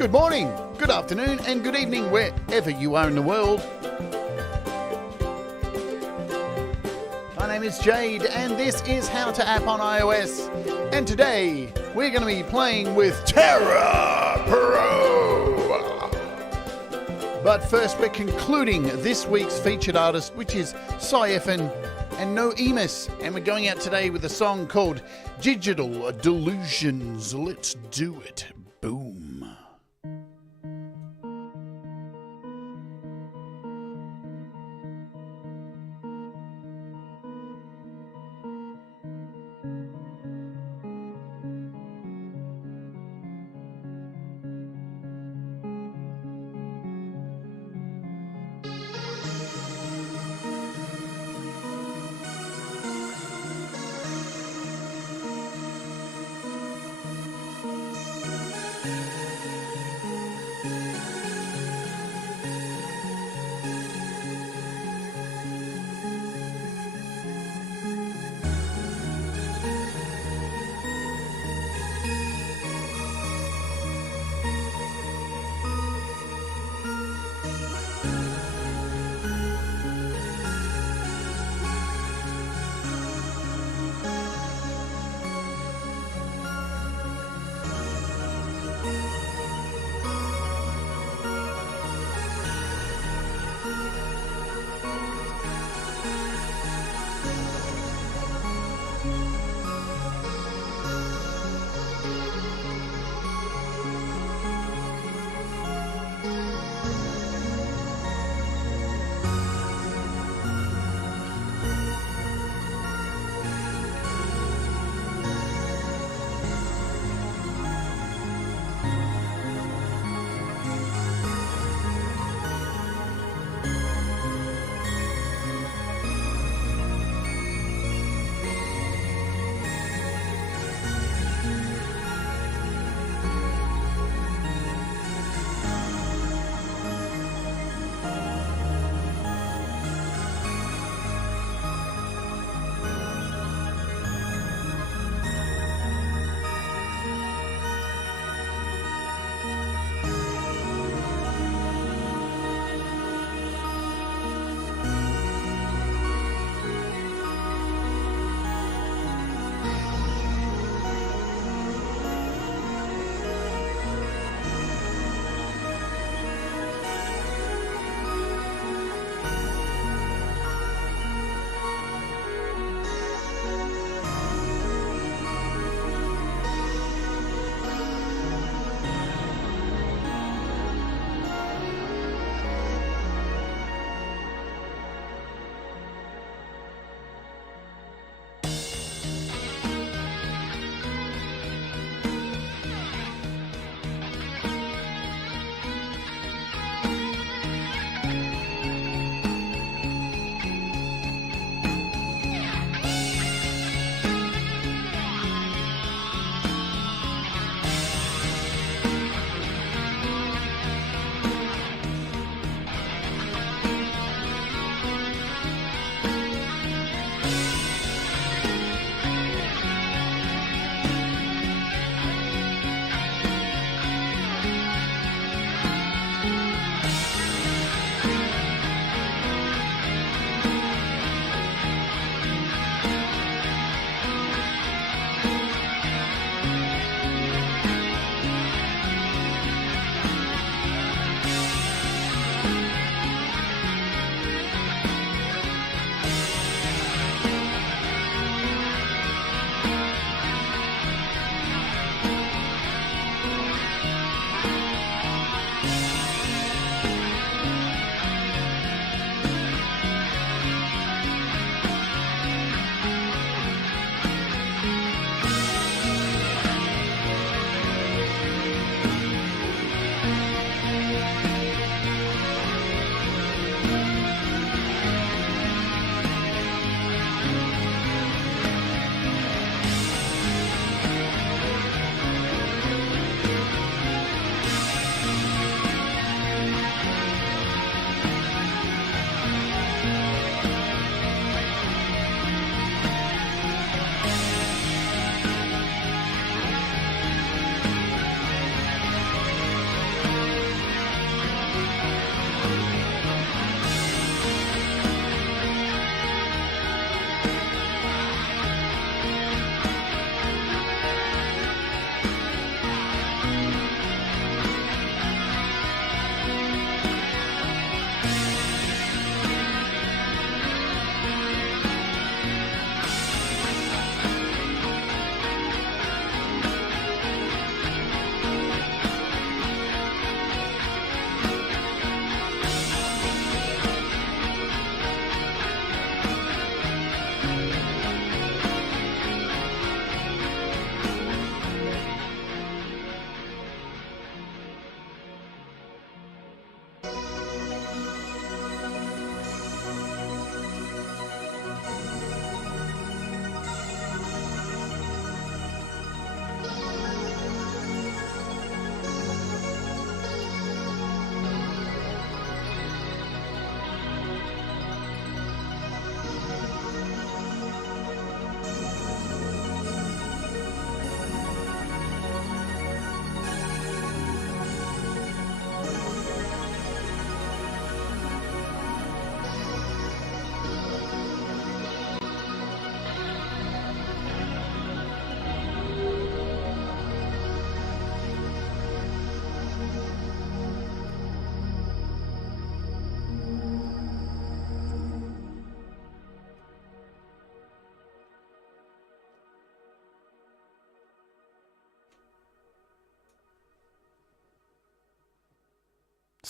Good morning, good afternoon, and good evening wherever you are in the world. My name is Jade, and this is How to App on iOS. And today, we're going to be playing with Tera Pro. But first, we're concluding this week's featured artist, which is Sci-F and No Emus. And we're going out today with a song called Digital Delusions. Let's do it. Boom.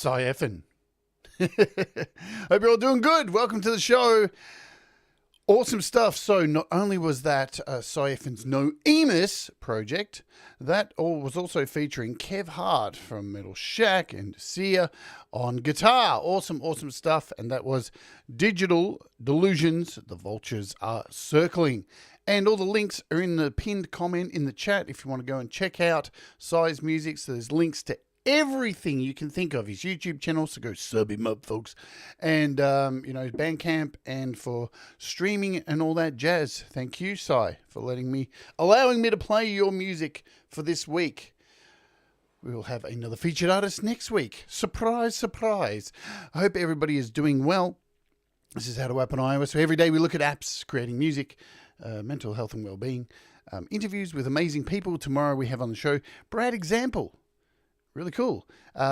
Cy Effin. Hope you're all doing good. Welcome to the show. Awesome stuff. So not only was that Cy Effin's No Emus project, that was also featuring Kev Hart from Metal Shack and Sia on guitar. Awesome, awesome stuff. And that was Digital Delusions. The Vultures Are Circling. And all the links are in the pinned comment in the chat if you want to go and check out Cy's music. So there's links to everything you can think of. His YouTube channel, so go sub him up, folks. And, his Bandcamp, and for streaming and all that jazz. Thank you, Cy, for allowing me to play your music for this week. We will have another featured artist next week. Surprise, surprise. I hope everybody is doing well. This is How to App on iOS. So every day we look at apps, creating music, mental health and well-being, interviews with amazing people. Tomorrow we have on the show Brad Example. Really cool. Get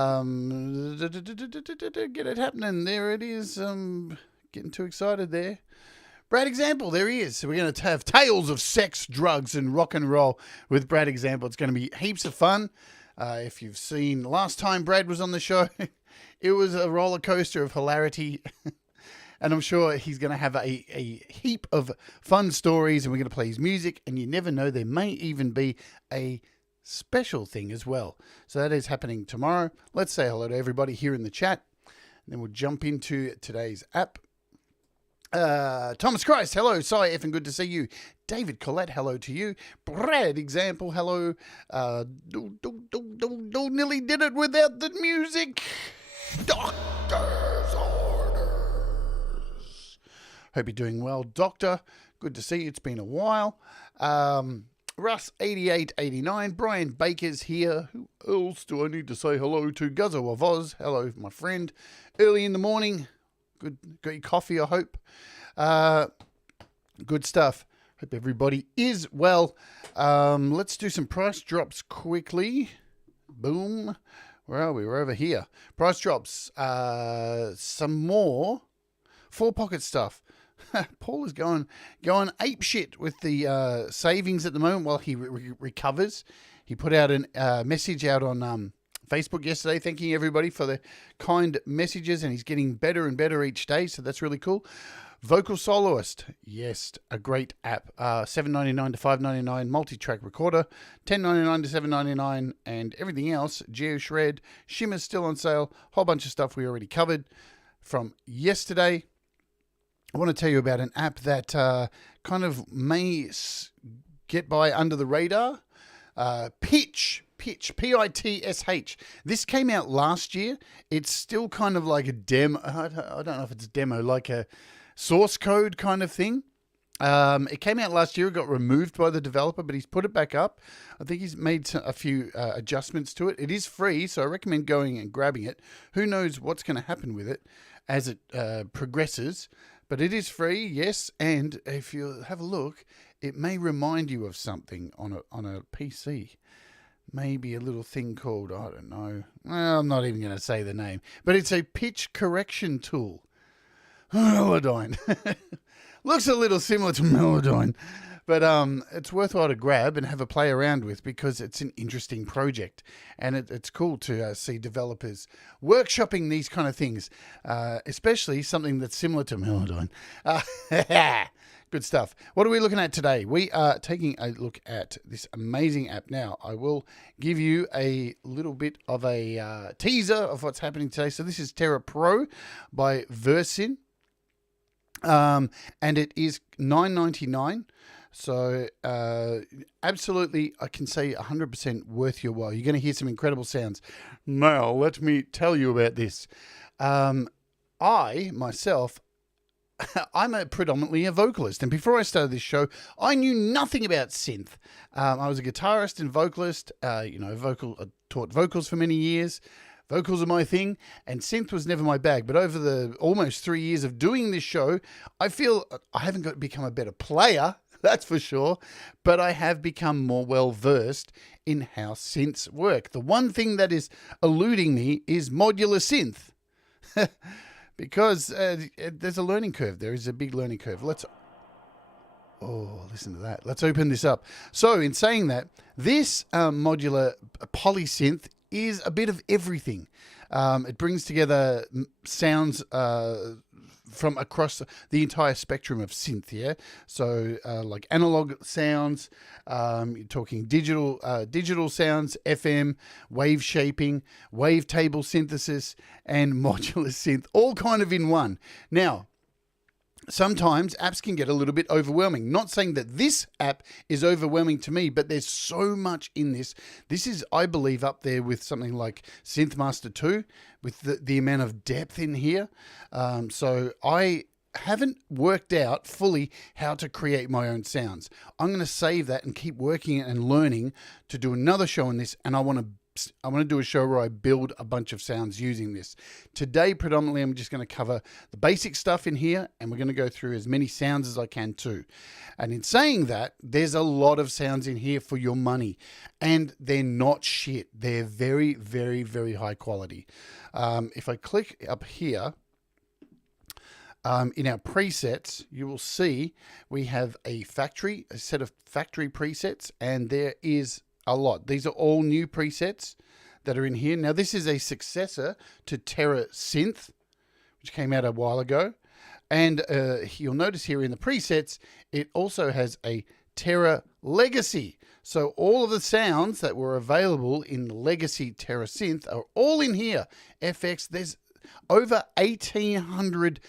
it happening. There it is. Getting too excited there. Brad Example, there he is. So we're going to have tales of sex, drugs, and rock and roll with Brad Example. It's going to be heaps of fun. If you've seen last time Brad was on the show, it was a roller coaster of hilarity. And I'm sure he's going to have a heap of fun stories, and we're going to play his music. And you never know, there may even be a special thing as well. So that is happening tomorrow. Let's say hello to everybody here in the chat, and then we'll jump into today's app. Thomas Christ, hello. Cy F, and good to see you. David Collette, hello to you. Brad Example, hello. Nearly did it without the music. Doctor's orders. Hope you're doing well, Doctor. Good to see you. It's been a while. Russ8889, Brian Baker's here. Who else do I need to say hello to? Guzzo of Oz, hello, my friend. Early in the morning, good, got your coffee, I hope. Good stuff. Hope everybody is well. Let's do some price drops quickly. Boom. Where are we? We're over here. Price drops. Some more 4-pocket stuff. Paul is going ape shit with the savings at the moment while he recovers. He put out a message out on Facebook yesterday thanking everybody for the kind messages, and he's getting better and better each day, so that's really cool. Vocal Soloist, yes, a great app. $7.99 to $5.99 multi-track recorder, $10.99 to $7.99, and everything else. GeoShred, Shimmer's still on sale. Whole bunch of stuff we already covered from yesterday. I want to tell you about an app that kind of may get by under the radar. Pitch, P-I-T-S-H. This came out last year. It's still kind of like a demo. I don't know if it's a demo, like a source code kind of thing. It came out last year. It got removed by the developer, but he's put it back up. I think he's made a few adjustments to it. It is free, so I recommend going and grabbing it. Who knows what's going to happen with it as it progresses. But it is free, yes, and if you have a look, it may remind you of something on a PC. Maybe a little thing called, I don't know. Well, I'm not even going to say the name. But it's a pitch correction tool. Melodyne. Looks a little similar to Melodyne. But it's worthwhile to grab and have a play around with because it's an interesting project. And it's cool to see developers workshopping these kind of things, especially something that's similar to Melodyne. Good stuff. What are we looking at today? We are taking a look at this amazing app. Now, I will give you a little bit of a teaser of what's happening today. So this is Tera Pro by VirSyn. And it is $9.99. So absolutely, I can say 100% worth your while. You're going to hear some incredible sounds. Now, let me tell you about this. I, myself, I'm predominantly a vocalist. And before I started this show, I knew nothing about synth. I was a guitarist and vocalist, I taught vocals for many years. Vocals are my thing, and synth was never my bag. But over the almost 3 years of doing this show, I feel I haven't become a better player, that's for sure, but I have become more well-versed in how synths work. The one thing that is eluding me is modular synth, because there's a learning curve. There is a big learning curve. Listen to that. Let's open this up. So in saying that, this modular PolySynth is a bit of everything. It brings together sounds from across the entire spectrum of synth, yeah? So like analog sounds, you're talking digital sounds, FM, waveshaping, wavetable synthesis, and modular synth, all kind of in one. Now, sometimes apps can get a little bit overwhelming. Not saying that this app is overwhelming to me, but there's so much in this. This is, I believe, up there with something like SynthMaster 2, with the amount of depth in here. So I haven't worked out fully how to create my own sounds. I'm going to save that and keep working and learning to do another show on this, and I want to do a show where I build a bunch of sounds using this. Today, predominantly, I'm just going to cover the basic stuff in here, and we're going to go through as many sounds as I can too. And in saying that, there's a lot of sounds in here for your money, and they're not shit. They're very, very, very high quality. If I click up here, in our presets, you will see we have a set of factory presets, and there is a lot. These are all new presets that are in here. Now, this is a successor to Tera Synth, which came out a while ago. And you'll notice here in the presets, it also has a Tera Legacy. So all of the sounds that were available in the Legacy Tera Synth are all in here. FX, there's over 1,800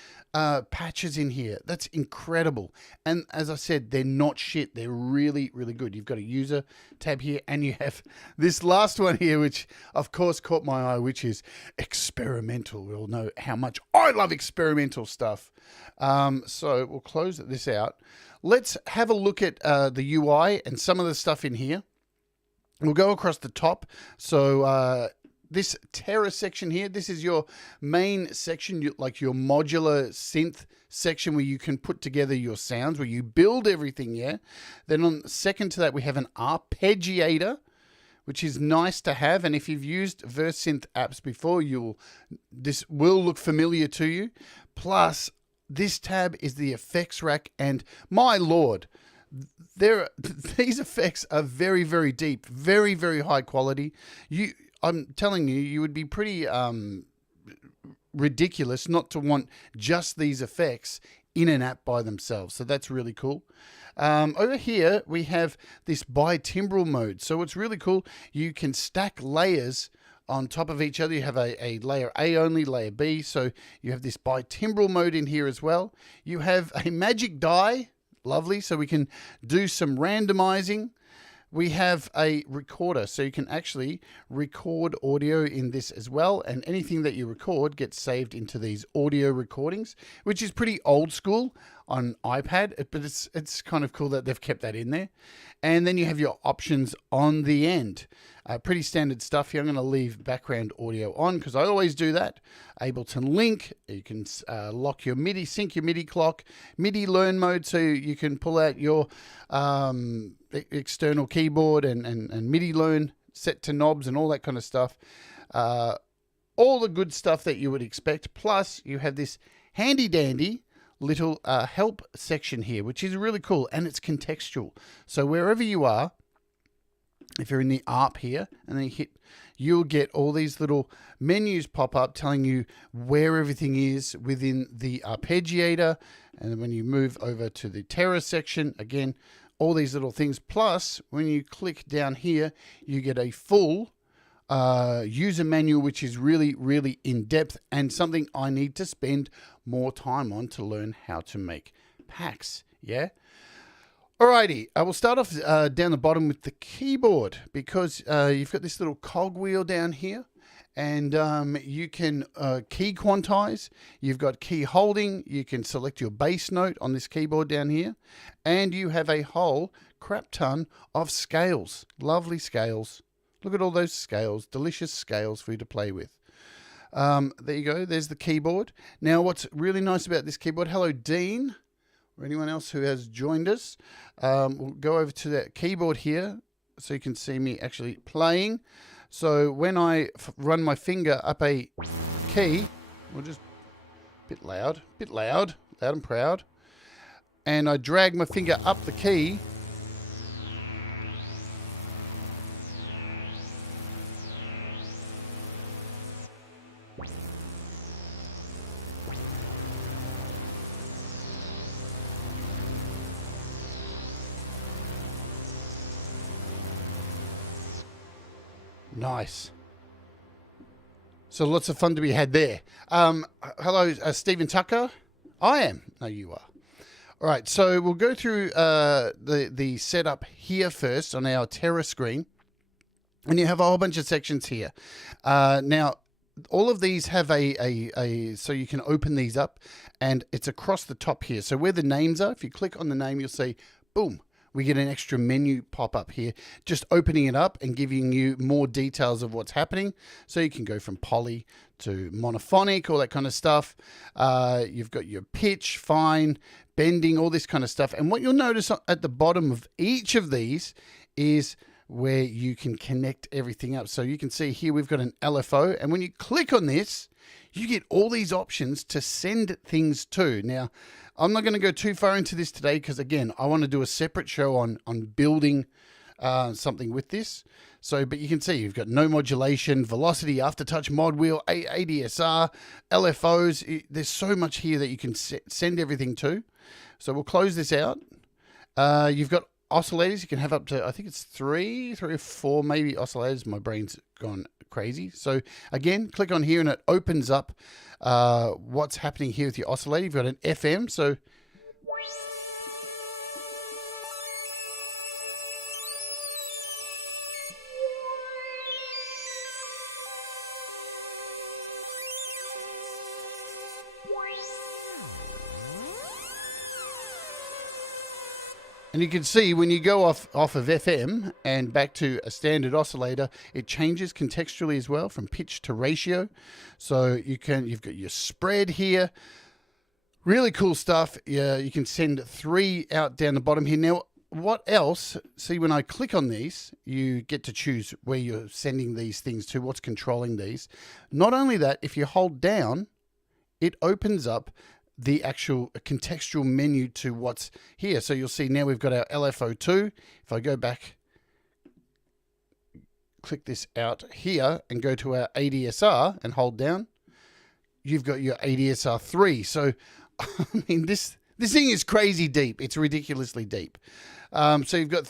patches in here. That's incredible. And as I said, they're not shit. They're really, really good. You've got a user tab here, and you have this last one here, which of course caught my eye, which is experimental. We all know how much I love experimental stuff. So we'll close this out. Let's have a look at the UI and some of the stuff in here. We'll go across the top. So this Tera section here, this is your main section, like your modular synth section where you can put together your sounds, where you build everything, yeah? Then on second to that, we have an arpeggiator, which is nice to have. And if you've used VirSynth apps before, this will look familiar to you. Plus, this tab is the effects rack, and my lord, these effects are very, very deep, very, very high quality. I'm telling you, you would be pretty ridiculous not to want just these effects in an app by themselves. So that's really cool. Over here, we have this bitimbral mode. So it's really cool. You can stack layers on top of each other. You have a layer A only, layer B. So you have this bitimbral mode in here as well. You have a magic die. Lovely. So we can do some randomizing. We have a recorder, so you can actually record audio in this as well, and anything that you record gets saved into these audio recordings, which is pretty old school on iPad, but it's kind of cool that they've kept that in there. And then you have your options on the end. Pretty standard stuff here. I'm going to leave background audio on because I always do that. Ableton Link, you can lock your MIDI, sync your MIDI clock, MIDI learn mode, so you can pull out your external keyboard and MIDI learn, set to knobs and all that kind of stuff. All the good stuff that you would expect. Plus, you have this handy dandy little help section here, which is really cool, and it's contextual. So wherever you are, if you're in the ARP here and then you hit, you'll get all these little menus pop up telling you where everything is within the arpeggiator. And then when you move over to the Tera section, again, all these little things. Plus, when you click down here, you get a full user manual, which is really, really in depth and something I need to spend more time on to learn how to make packs. Yeah. Alrighty, I will start off down the bottom with the keyboard, because you've got this little cogwheel down here, and you can key quantize. You've got key holding. You can select your bass note on this keyboard down here, and you have a whole crap ton of scales. Lovely scales. Look at all those scales, delicious scales for you to play with. There you go, there's the keyboard. Now, what's really nice about this keyboard, hello Dean, or anyone else who has joined us. We'll go over to that keyboard here so you can see me actually playing. So when I run my finger up a key, we'll just loud and proud, and I drag my finger up the key, Nice. So lots of fun to be had there. Hello, Stephen Tucker. I am. No, you are. All right, so we'll go through the setup here first on our Tera screen. And you have a whole bunch of sections here. Now, all of these have so you can open these up, and it's across the top here. So where the names are, if you click on the name, you'll see, boom, we get an extra menu pop up here, just opening it up and giving you more details of what's happening. So you can go from poly to monophonic, all that kind of stuff. You've got your pitch, fine, bending, all this kind of stuff. And what you'll notice at the bottom of each of these is where you can connect everything up. So you can see here we've got an LFO, and when you click on this, you get all these options to send things to. Now, I'm not going to go too far into this today because, again, I want to do a separate show on building something with this. So, but you can see you've got no modulation, velocity, aftertouch, mod wheel, ADSR, LFOs. There's so much here that you can send everything to. So we'll close this out. You've got oscillators. You can have up to, I think it's three or four maybe oscillators. My brain's gone crazy. So again, click on here and it opens up what's happening here with your oscillator. You've got an FM. So and you can see when you go off of FM and back to a standard oscillator, it changes contextually as well from pitch to ratio. So you've got your spread here. Really cool stuff. Yeah, you can send 3 out down the bottom here. Now, what else? See, when I click on these, you get to choose where you're sending these things to, what's controlling these. Not only that, if you hold down, it opens up the actual contextual menu to what's here. So you'll see now we've got our LFO2. If I go back, click this out here and go to our ADSR and hold down, you've got your ADSR3. So, I mean, this thing is crazy deep. It's ridiculously deep. So you've got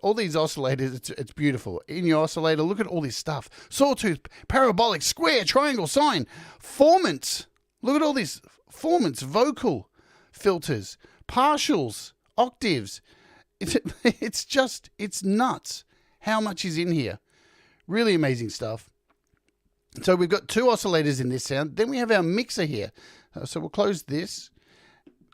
all these oscillators. It's beautiful. In your oscillator, look at all this stuff. Sawtooth, parabolic, square, triangle, sine, formants. Look at all this. Formants, vocal filters, partials, octaves. It's nuts how much is in here. Really amazing stuff. So we've got 2 oscillators in this sound. Then we have our mixer here. So we'll close this.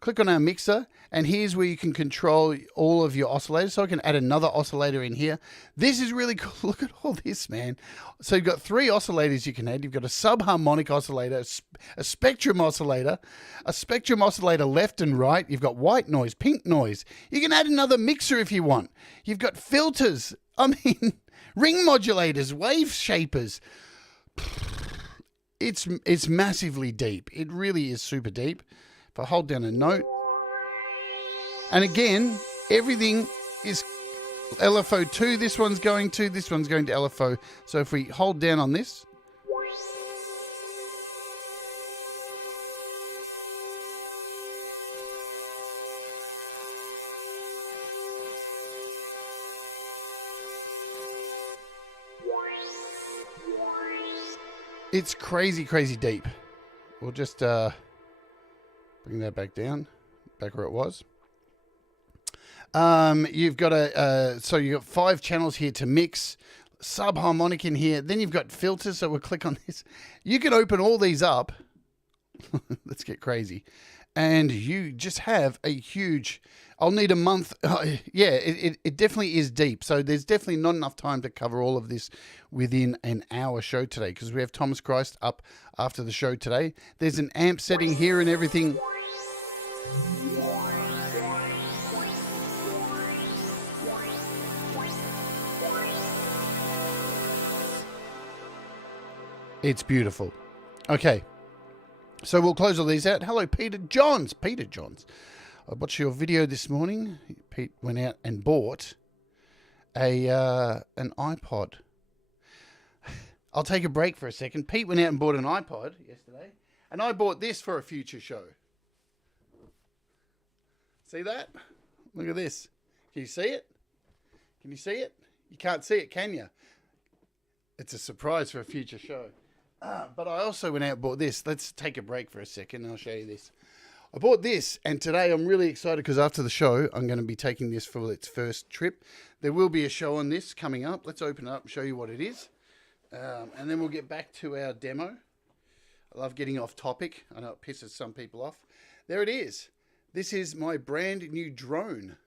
Click on our mixer, and here's where you can control all of your oscillators. So I can add another oscillator in here. This is really cool. Look at all this, man. So you've got 3 oscillators you can add. You've got a subharmonic oscillator, a spectrum oscillator left and right. You've got white noise, pink noise. You can add another mixer if you want. You've got filters. I mean, ring modulators, wave shapers. It's massively deep. It really is super deep. If I hold down a note, and again, everything is LFO2. This one's going to LFO. So if we hold down on this, it's crazy, crazy deep. We'll just bring that back down, back where it was. You've got so you've got 5 channels here to mix, subharmonic in here. Then you've got filters. So we'll click on this. You can open all these up. Let's get crazy. And you just have a huge, I'll need a month. Yeah, it definitely is deep. So there's definitely not enough time to cover all of this within an hour show today, because we have Thomas Christ up after the show today. There's an amp setting here and everything. It's beautiful. Okay. So we'll close all these out. Hello, Peter Johns. Peter Johns. I watched your video this morning. Pete went out and bought an iPod. I'll take a break for a second. Pete went out and bought an iPod yesterday, and I bought this for a future show. See that? Look at this. Can you see it? Can you see it? You can't see it, can you? It's a surprise for a future show. But I also went out and bought this. Let's take a break for a second and I'll show you this. I bought this, and today I'm really excited because after the show, I'm going to be taking this for its first trip. There will be a show on this coming up. Let's open it up and show you what it is. And then we'll get back to our demo. I love getting off topic. I know it pisses some people off. There it is. This is my brand new drone.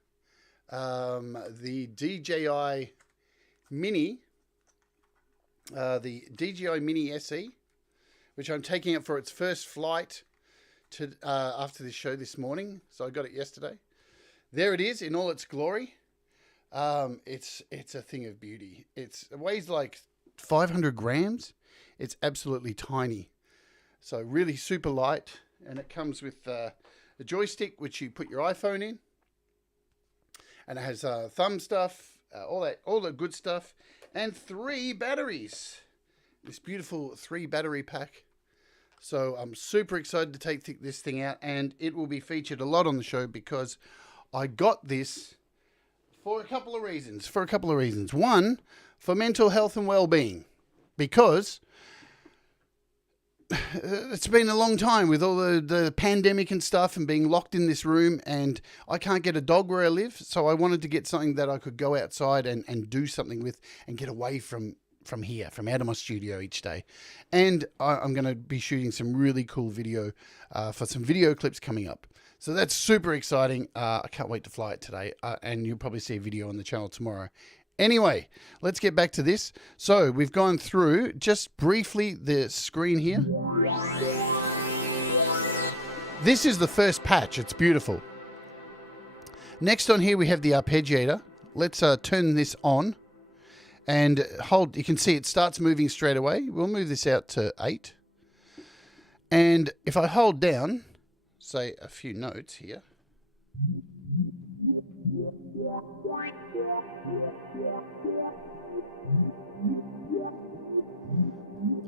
The DJI Mini. The DJI Mini SE, which I'm taking it for its first flight to after this show this morning. So I got it yesterday. There it is in all its glory. It's a thing of beauty. It weighs like 500 grams. It's absolutely tiny. So really super light, and it comes with a joystick which you put your iPhone in, and it has thumb stuff, all the good stuff, and 3 batteries. This beautiful 3 battery pack. So I'm super excited to take this thing out, and it will be featured a lot on the show because I got this for a couple of reasons. One, for mental health and well-being, because it's been a long time with all the pandemic and stuff and being locked in this room, and I can't get a dog where I live. So I wanted to get something that I could go outside and do something with and get away from here, from out of my studio each day. And I'm going to be shooting some really cool video for some video clips coming up. So that's super exciting. I can't wait to fly it today. And you'll probably see a video on the channel tomorrow. Anyway, let's get back to this. So we've gone through just briefly the screen here. This is the first patch. It's beautiful. Next on here we have the arpeggiator. Let's turn this on and hold. You can see it starts moving straight away. We'll move this out to 8. And if I hold down, say a few notes here.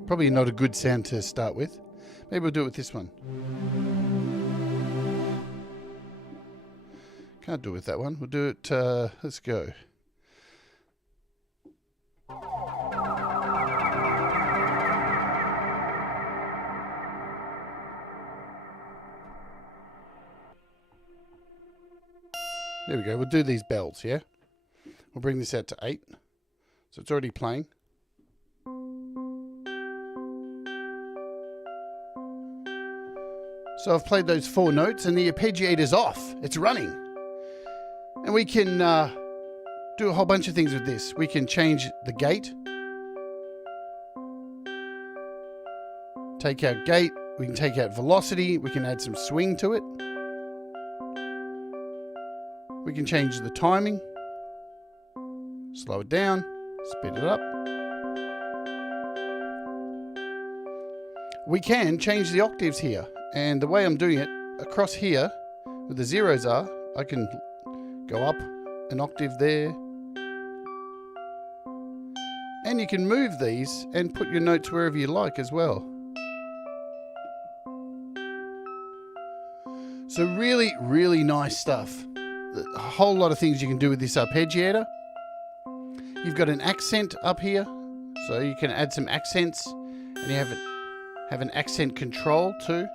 Probably not a good sound to start with. Maybe we'll do it with this one. Can't do it with that one. We'll do it, let's go. There we go. We'll do these bells, yeah? We'll bring this out to 8. So it's already playing. So I've played those 4 notes and the arpeggiator's off. It's running. And we can do a whole bunch of things with this. We can change the gate. Take out gate. We can take out velocity. We can add some swing to it. We can change the timing. Slow it down. Speed it up. We can change the octaves here. And the way I'm doing it, across here, where the zeros are, I can go up an octave there. And you can move these and put your notes wherever you like as well. So really, really nice stuff. A whole lot of things you can do with this arpeggiator. You've got an accent up here, so you can add some accents, and you have an accent control too.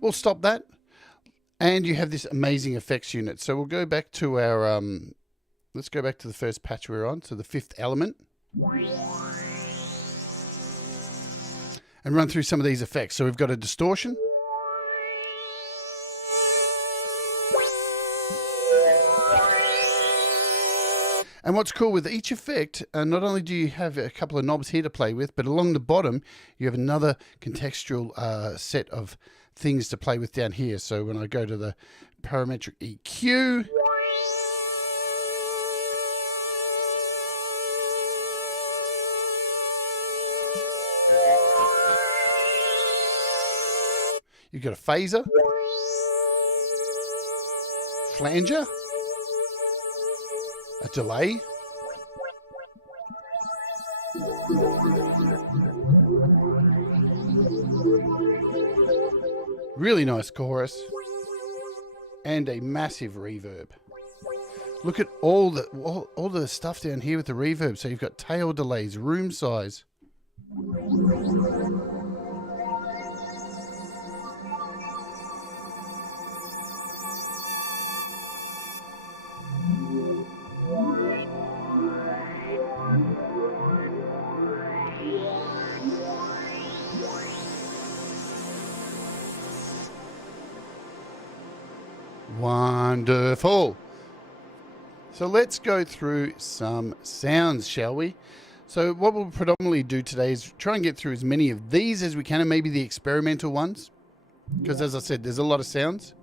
We'll stop that, and you have this amazing effects unit. So we'll go back to our let's go back to the first patch we were on, so the 5th element, and run through some of these effects. So we've got a distortion. And what's cool with each effect, not only do you have a couple of knobs here to play with, but along the bottom, you have another contextual set of things to play with down here. So when I go to the parametric EQ, you've got a phaser, flanger, a delay, Really nice chorus. And a massive reverb. Look at all the stuff down here with the reverb. So you've got tail delays, room size. Wonderful. So let's go through some sounds, shall we? So what we'll predominantly do today is try and get through as many of these as we can, and maybe the experimental ones. Because as I said, there's a lot of sounds.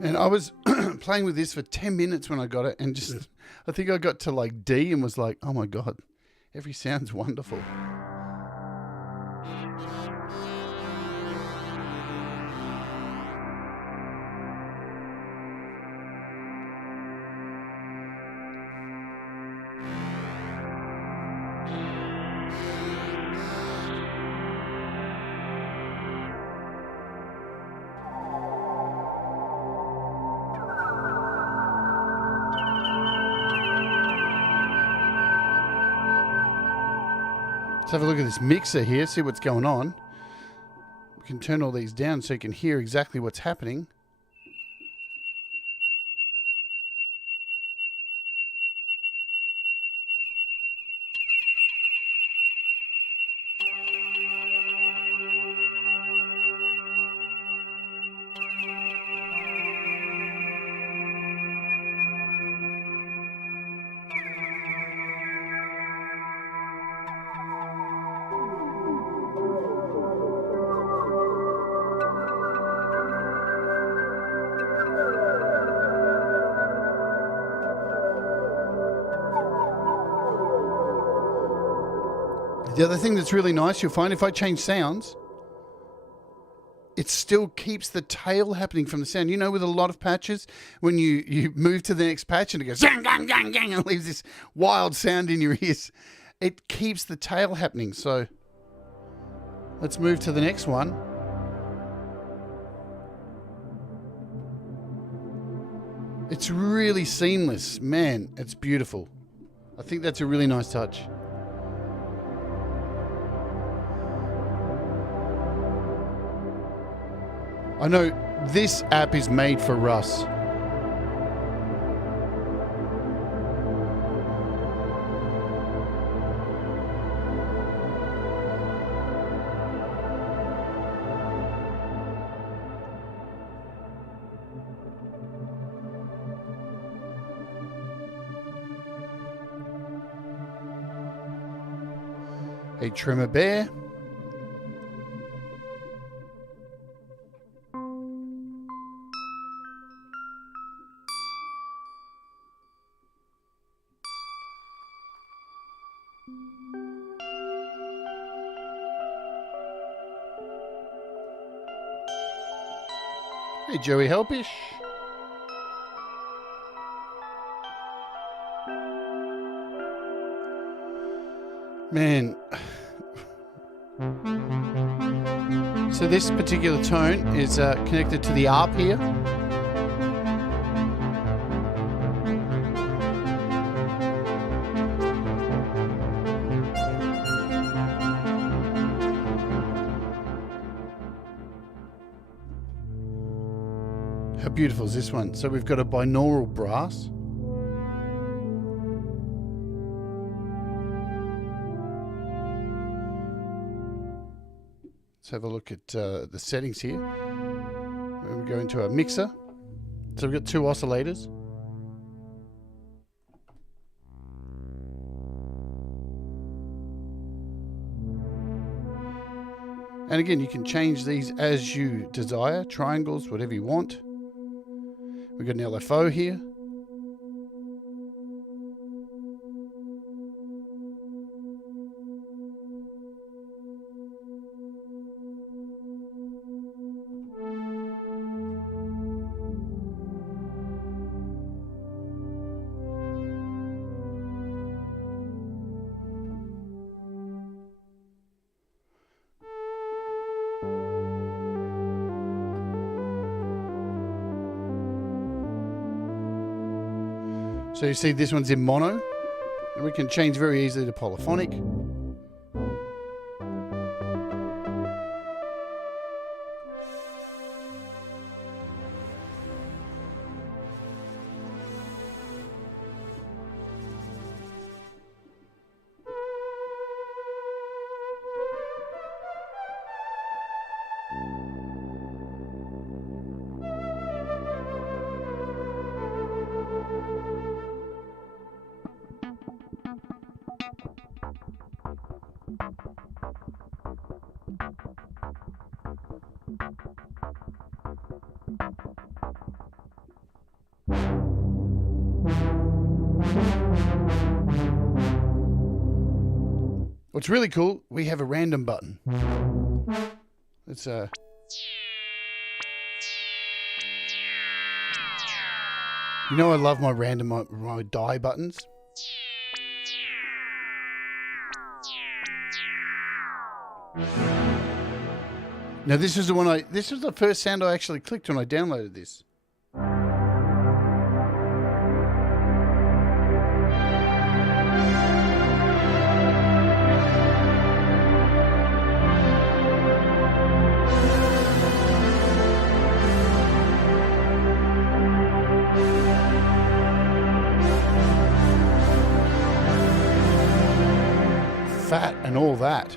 And I was playing with this for 10 minutes when I got it, and just, I think I got to like D and was like, oh my God, every sound's wonderful. Let's have a look at this mixer here, see what's going on. We can turn all these down so you can hear exactly what's happening. The other thing that's really nice, you'll find if I change sounds, it still keeps the tail happening from the sound. You know, with a lot of patches, when you move to the next patch and it goes, gang, gang, gang, gang, and it leaves this wild sound in your ears, it keeps the tail happening. So let's move to the next one. It's really seamless. Man, it's beautiful. I think that's a really nice touch. I know this app is made for Russ. Hey, Trimmer Bear. Hey, Joey Helpish. Man. So this particular tone is connected to the ARP here. How beautiful is this one? So we've got a binaural brass. Let's have a look at the settings here. When we go into our mixer, so we've got 2 oscillators. And again, you can change these as you desire, triangles, whatever you want. We've got an LFO here. So you see this one's in mono, and we can change very easily to polyphonic. What's really cool, we have a random button. It's you know, I love my random, my die buttons. Now this is the one this was the first sound I actually clicked when I downloaded this. Fat and all that.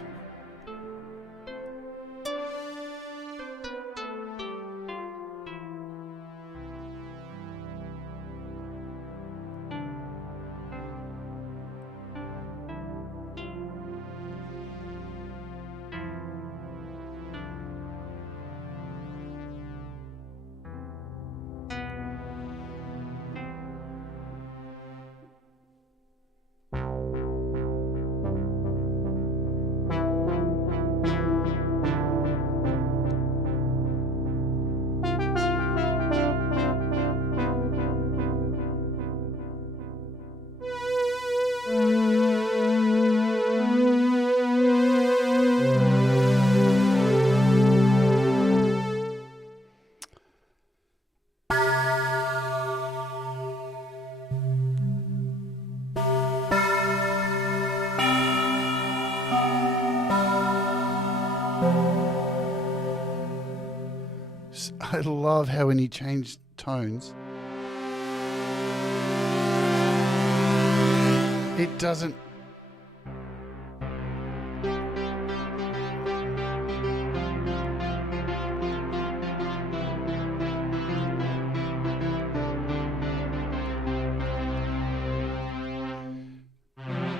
I love how when you change tones, it doesn't.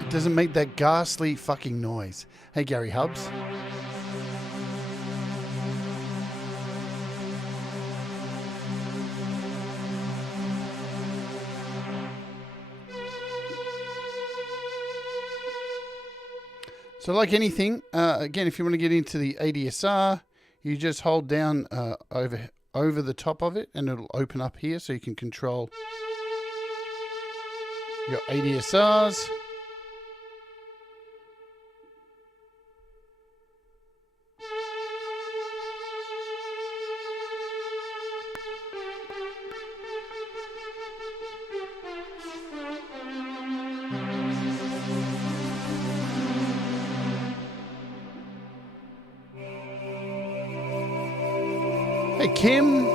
It doesn't make that ghastly fucking noise. Hey, Gary Hubs. So like anything, again, if you want to get into the ADSR, you just hold down over the top of it and it'll open up here so you can control your ADSRs. Hey, Kim.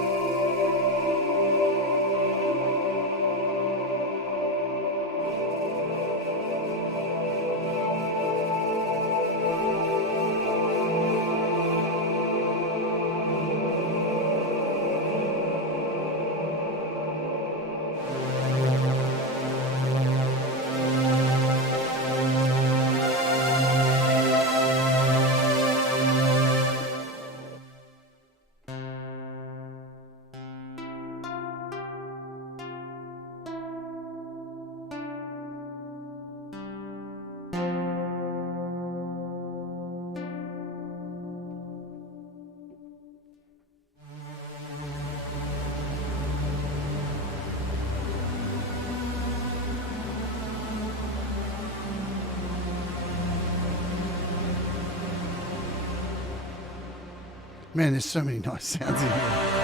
Man, there's so many nice sounds in here.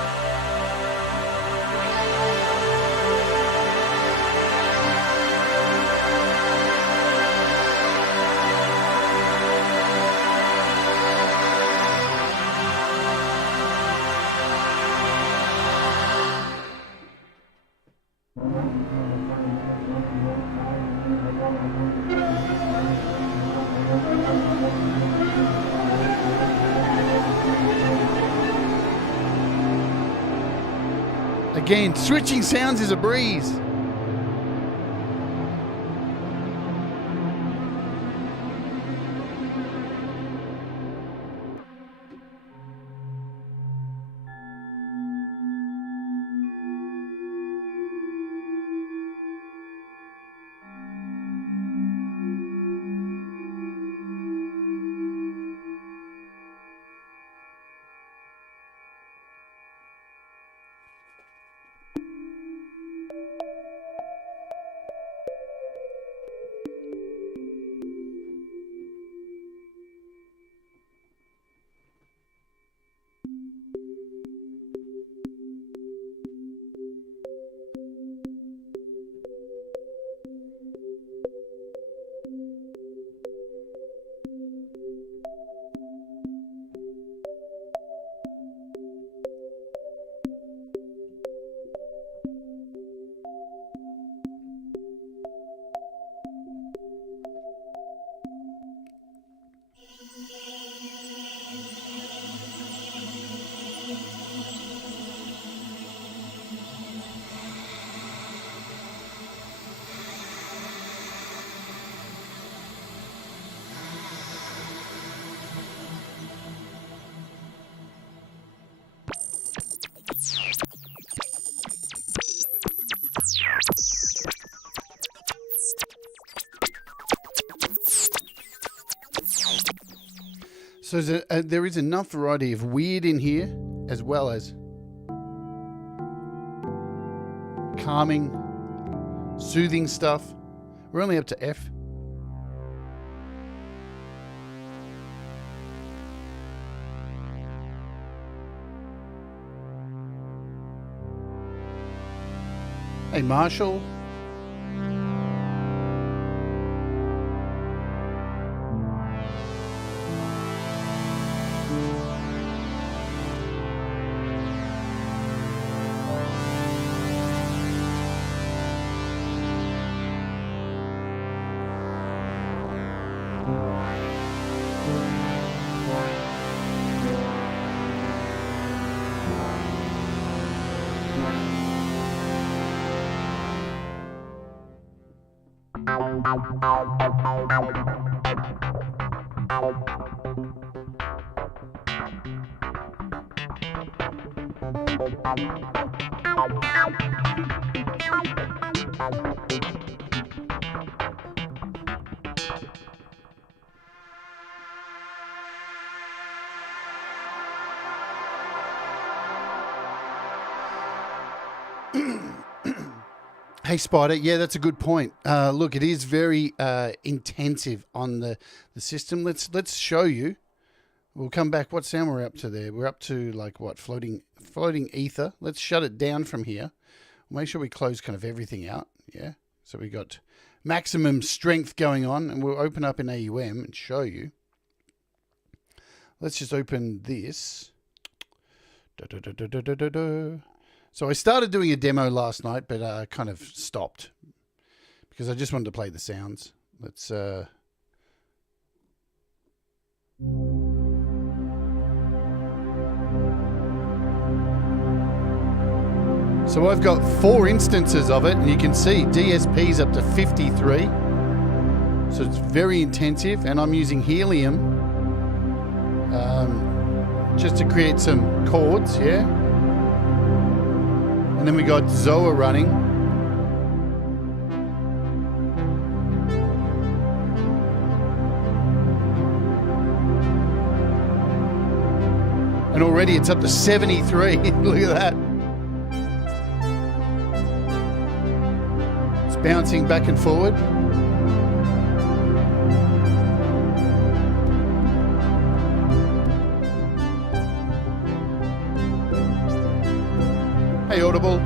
Again, switching sounds is a breeze. So there is enough variety of weird in here, as well as calming, soothing stuff. We're only up to F. Hey, Marshall. Hey, Spider. Yeah, that's a good point. Look, it is very intensive on the system. Let's show you. We'll come back. What sound we're up to there? We're up to like what? Floating ether. Let's shut it down from here. Make sure we close kind of everything out. Yeah. So we got maximum strength going on, and we'll open up in AUM and show you. Let's just open this. So I started doing a demo last night, but I kind of stopped because I just wanted to play the sounds. Let's so I've got 4 instances of it, and you can see DSP's up to 53. So it's very intensive, and I'm using helium just to create some chords, yeah. And then we got Zoa running. And already it's up to 73. Look at that. It's bouncing back and forward. Hey, Audible.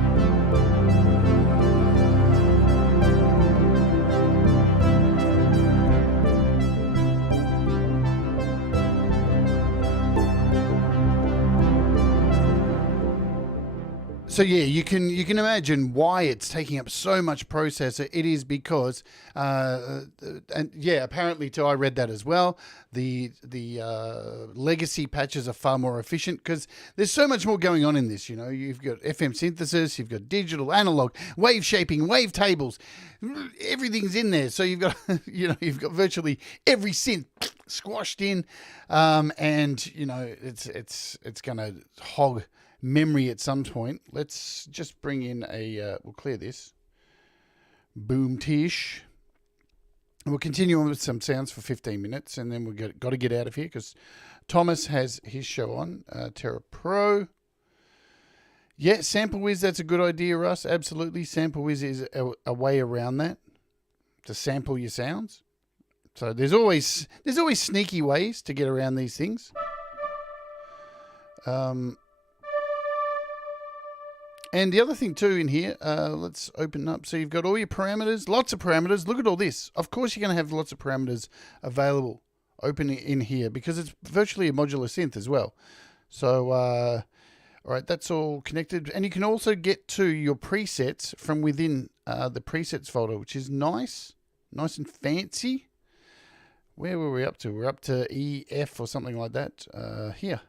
So yeah, you can imagine why it's taking up so much processor. It is because, and yeah, apparently too, I read that as well. The legacy patches are far more efficient because there's so much more going on in this. You know, you've got FM synthesis, you've got digital, analog, wave shaping, wave tables, everything's in there. So you've got you've got virtually every synth squashed in, and you know it's gonna hog memory at some point. Let's just bring in a we'll clear this boom tish. We'll continue on with some sounds for 15 minutes and then we've got to get out of here because Thomas has his show on. Tera Pro. Yeah, Sample Whiz, that's a good idea, Russ. Absolutely. Sample Whiz is a way around that to sample your sounds. So there's always sneaky ways to get around these things. And the other thing too in here, let's open up. So you've got all your parameters, lots of parameters. Look at all this. Of course, you're going to have lots of parameters available open in here because it's virtually a modular synth as well. So, all right, that's all connected. And you can also get to your presets from within the presets folder, which is nice and fancy. Where were we up to? We're up to EF or something like that. Here.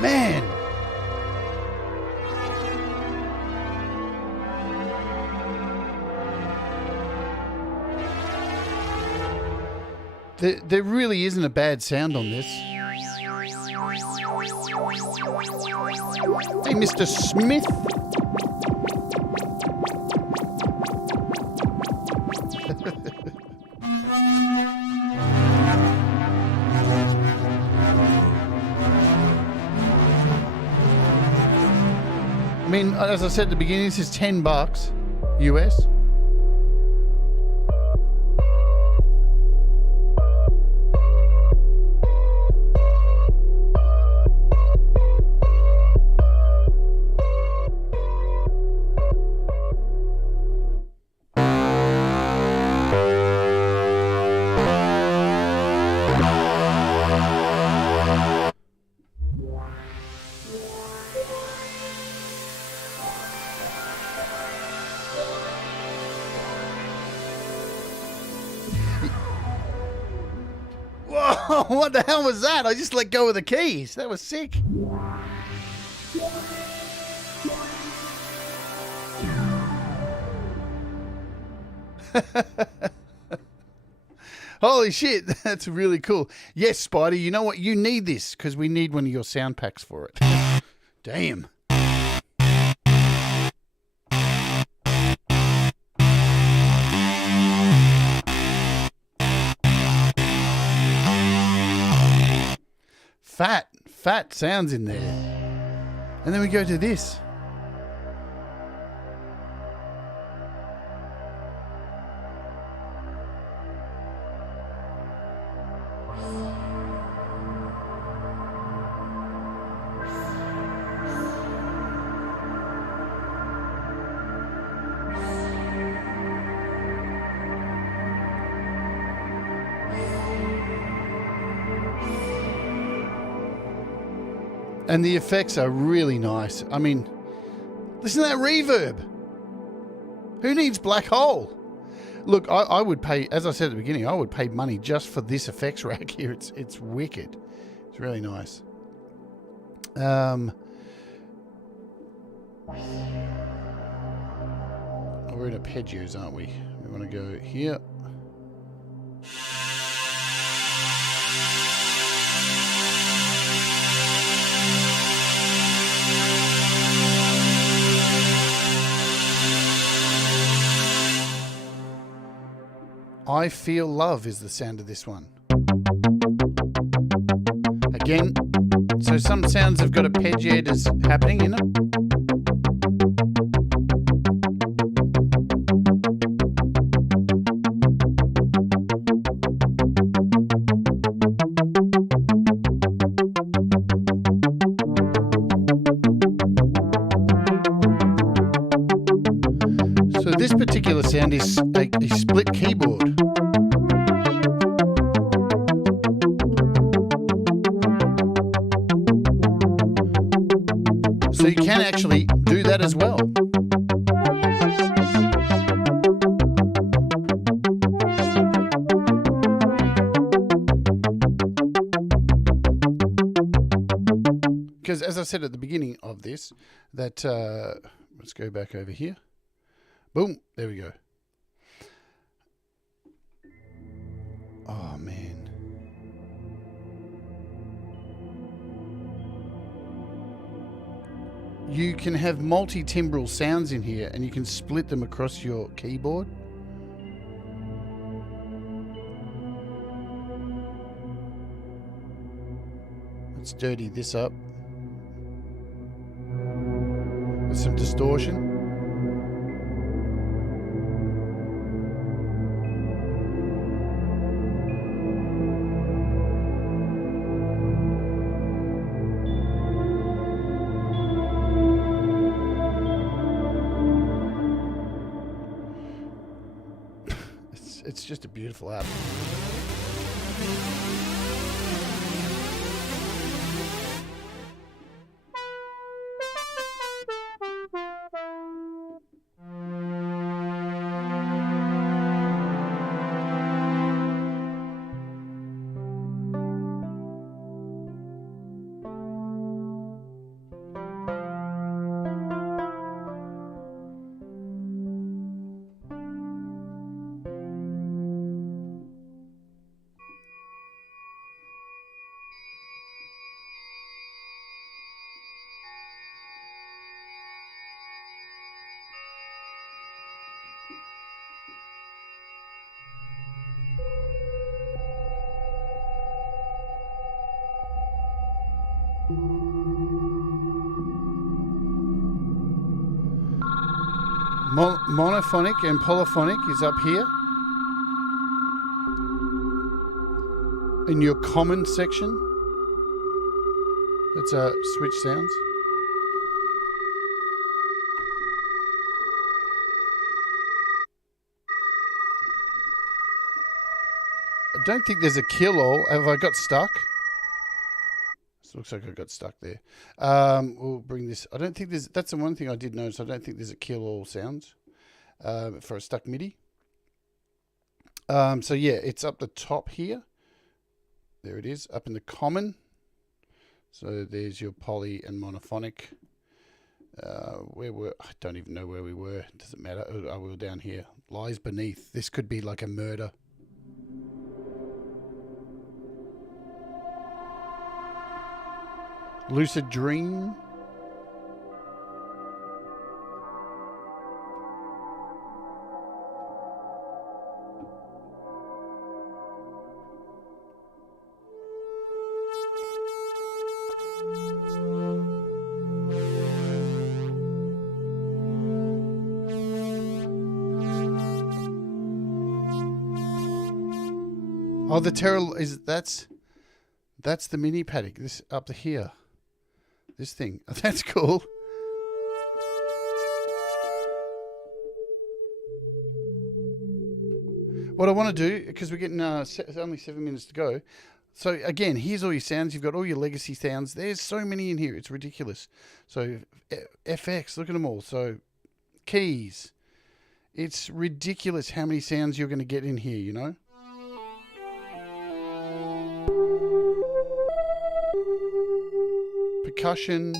Man, there really isn't a bad sound on this. Hey, Mr. Smith. I mean, as I said at the beginning, this is $10 US. Whoa, what the hell was that? I just let go of the keys. That was sick. Holy shit, that's really cool. Yes, Spidey, you know what? You need this because we need one of your sound packs for it. Damn. Fat sounds in there. And then we go to this. And the effects are really nice. I mean, listen to that reverb. Who needs black hole? Look, I would pay, as I said at the beginning, I would pay money just for this effects rack here. It's wicked. It's really nice. We're in arpeggios, aren't we? We want to go here. I Feel Love is the sound of this one. Again, so some sounds have got arpeggiators happening in them. a split keyboard. So you can actually do that as well. Because as I said at the beginning of this, that let's go back over here. Boom, there we go. Oh man. You can have multi-timbral sounds in here and you can split them across your keyboard. Let's dirty this up with some distortion. It's just a beautiful app. Monophonic and polyphonic is up here in your common section. That's switch sounds. I don't think there's a kill-all. Have I got stuck? This looks like I got stuck there. We'll bring this. I don't think there's... That's the one thing I did notice. I don't think there's a kill-all sounds for a stuck MIDI. So yeah, it's up the top here. There it is, up in the common. So there's your poly and monophonic. Where were... I don't even know where we were. Does it matter? Oh, we were down here. Lies beneath. This could be like a murder. Lucid Dream. Oh, the Tera is that's the mini paddock. This up to here. This thing. Oh, that's cool. What I want to do, because we're getting only 7 minutes to go. So again, here's all your sounds. You've got all your legacy sounds. There's so many in here. It's ridiculous. So FX, look at them all. So keys. It's ridiculous how many sounds you're going to get in here, you know? Percussion.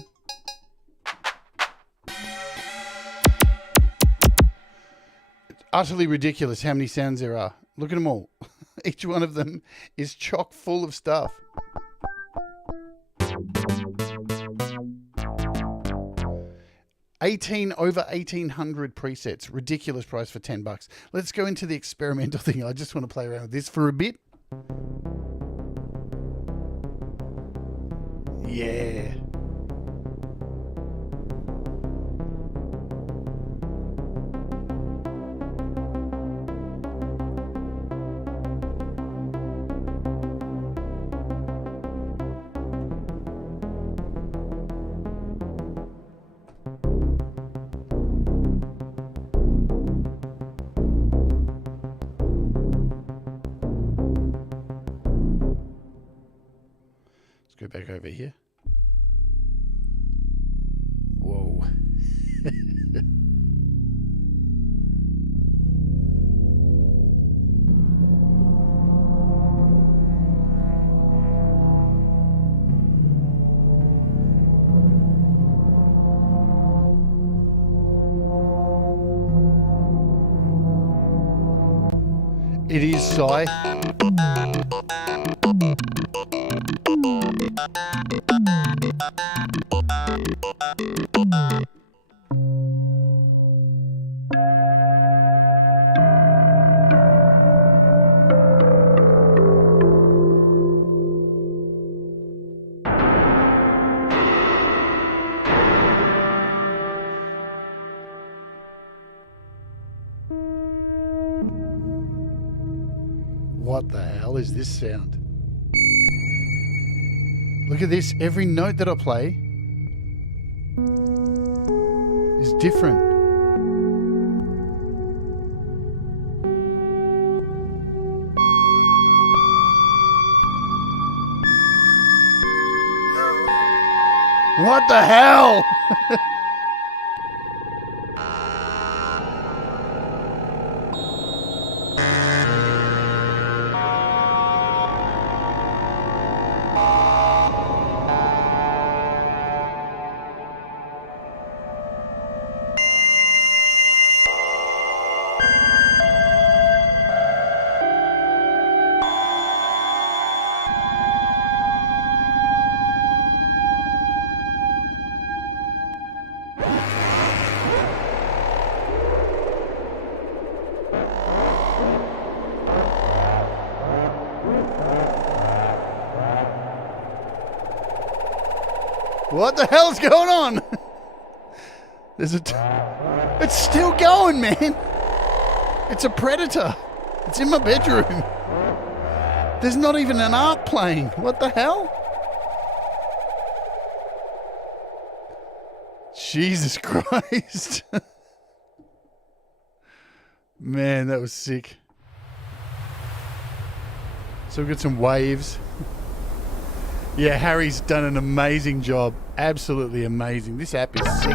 It's utterly ridiculous how many sounds there are. Look at them all. Each one of them is chock full of stuff. Over 1,800 presets. Ridiculous price for $10. Let's go into the experimental thing. I just want to play around with this for a bit. Yeah. Let's go back over here. Whoa. It is Psy. What the hell is this sound? Look at this. Every note that I play is different. What the hell? What the hell's going on? There's it's still going, man. It's a predator. It's in my bedroom. There's not even an arc playing. What the hell? Jesus Christ. Man, that was sick. So we've got some waves. Yeah, Harry's done an amazing job. Absolutely amazing. This app is sick.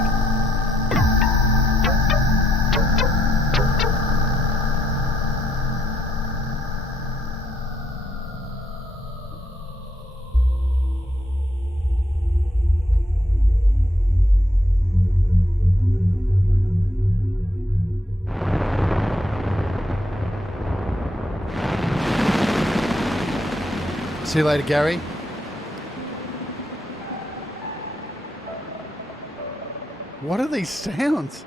See you later, Gary. What are these sounds?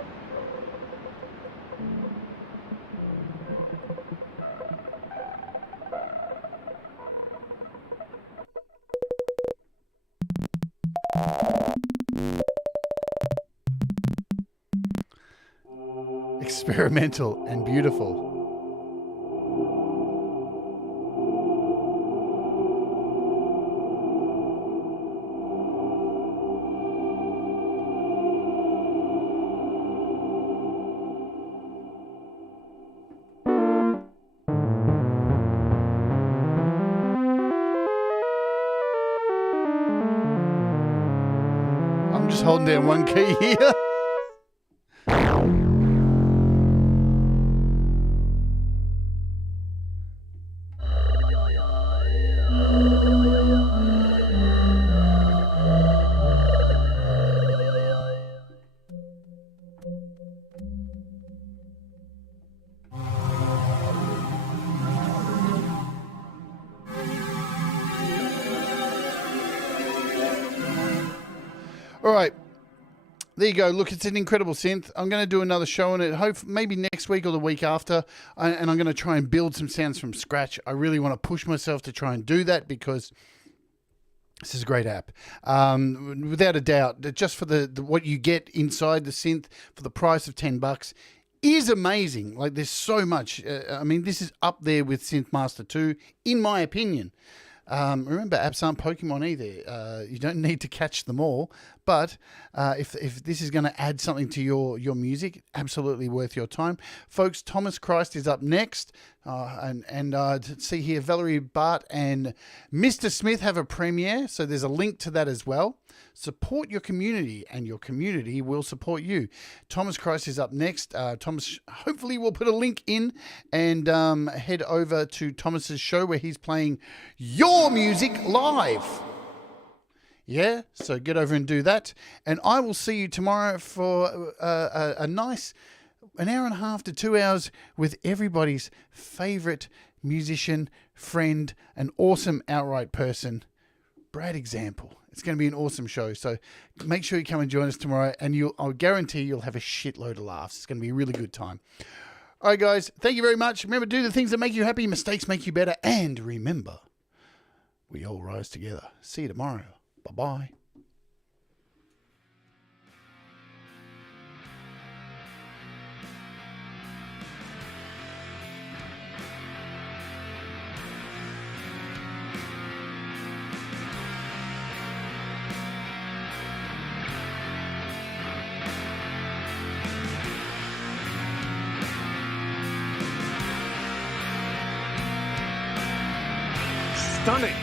Experimental and beautiful. I'm just holding down one key here. All right, there you go. Look, it's an incredible synth. I'm going to do another show on it, maybe next week or the week after, and I'm going to try and build some sounds from scratch. I really want to push myself to try and do that because this is a great app. Without a doubt, just for the what you get inside the synth for the price of $10 is amazing. Like, there's so much. I mean, this is up there with Synth Master 2, in my opinion. Remember, apps aren't Pokemon either. You don't need to catch them all. But if this is going to add something to your music, absolutely worth your time. Folks, Thomas Christ is up next. To see here, Valerie Bart and Mr. Smith have a premiere, so there's a link to that as well. Support your community, and your community will support you. Thomas Christ is up next. Thomas hopefully will put a link in and head over to Thomas's show where he's playing your music live. Yeah, so get over and do that. And I will see you tomorrow for a nice an hour and a half to 2 hours with everybody's favorite musician, friend, and awesome outright person, Brad Example. It's going to be an awesome show. So make sure you come and join us tomorrow, and I'll guarantee you'll have a shitload of laughs. It's going to be a really good time. All right, guys, thank you very much. Remember, do the things that make you happy. Mistakes make you better. And remember, we all rise together. See you tomorrow. Bye-bye. Stunning.